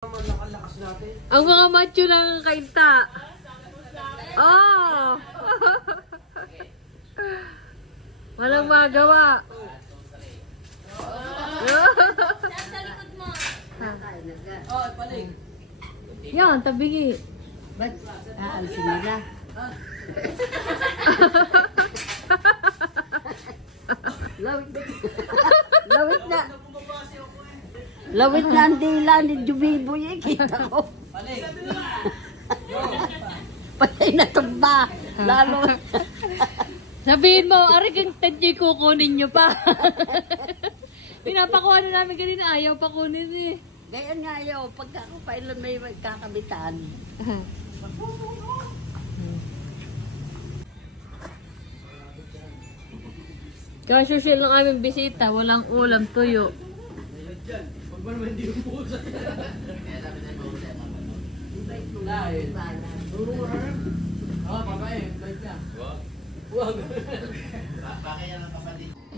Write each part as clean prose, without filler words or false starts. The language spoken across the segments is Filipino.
Ang mga macho lang ang kainta. Oh! Walang magawa. Yan, tabigi. Ba't aalisin nila? Lawit na. Lawit na ang dila ni Jubiboy eh. Kita ko. Patay na tumba. Lalo. Sabihin mo, ari kang tadyo'y kukunin nyo pa. Pinapakuha na namin kanina, ayaw pa kunin eh. Gayon nga ayaw, pagka ako pailan may magkakabitan. Kasusyal ng aming bisita, walang ulam, tuyo.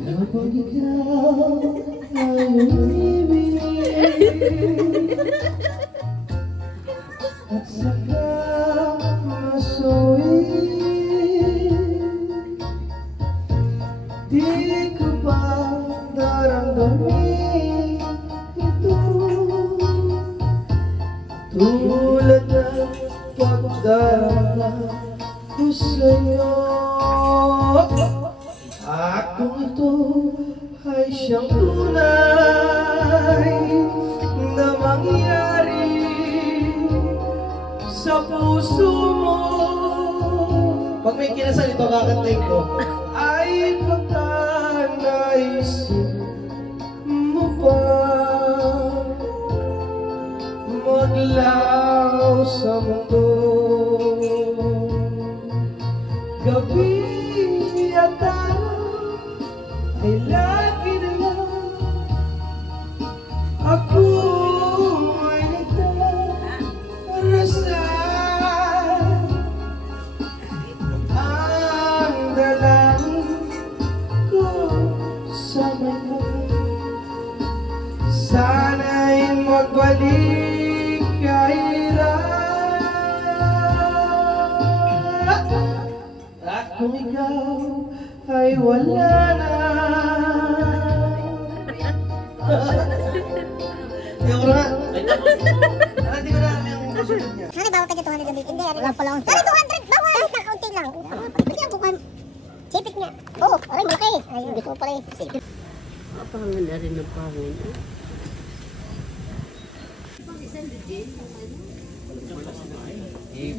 Kapag ikaw ay umibig at saka masuwi, di ko pa daramdamin ito tulad ng pagdarama ko sa'yo. Akong ito ay siyang tunay na mangyari sa puso mo. Pag may kinasal ito, kakantayin ko. Ay pagkanaisip mo ba maglaw sa mundo? Gabi at araw ay lagi na lang ako ay nagdarasal. Ang dalangin ko sa mga sana'y magbalik kahirap. At kung ikaw ay wala na. Ayoko na nga. Hindi ko na alam yung kasunod niya. Sorry, bawal ka dyan 200 a week. Hindi, wala pala akong sorry, 200! Bawal! Kahit na kaunti lang. Ba't yan kukuhan? Sipit niya. Oo, aray, malaki. Ay, gusto ko pala eh. Sipit. Napakaganda rin ng pangin.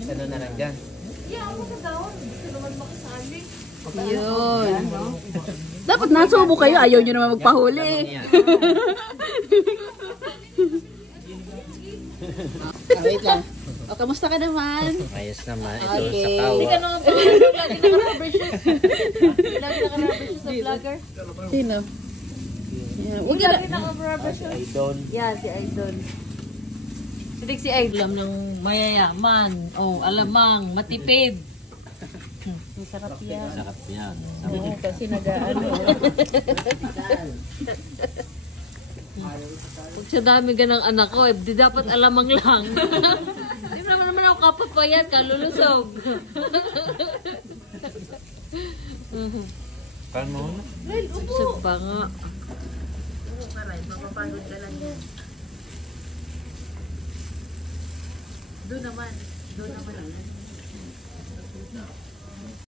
Ano na lang dyan? Yun. Dapat nasubo kayo, ayaw nyo naman magpahuli. Wait lang. O, kamusta ka naman? Ayos naman. Ito Okay. sa kawa. Hindi ka naman lagi naka-rubber shoes. Lagi naka-rubber shoes sa vlogger. Sino? Yeah. Huwag ka Lagi naka-rubber shoes. Idol. Yan, si Idol. Sidik si Idol. Alam ng mayayaman. O, alamang, matipid. Masarap yan. Sarap yan. Oo, kasi nag-ano. Pag sa dami ganang anak ko, eh, di dapat alamang lang. Di naman ako kapapayan, kalulusog. Paano mo na? Busog pa nga. Mapapagod ka lang yan. Doon naman.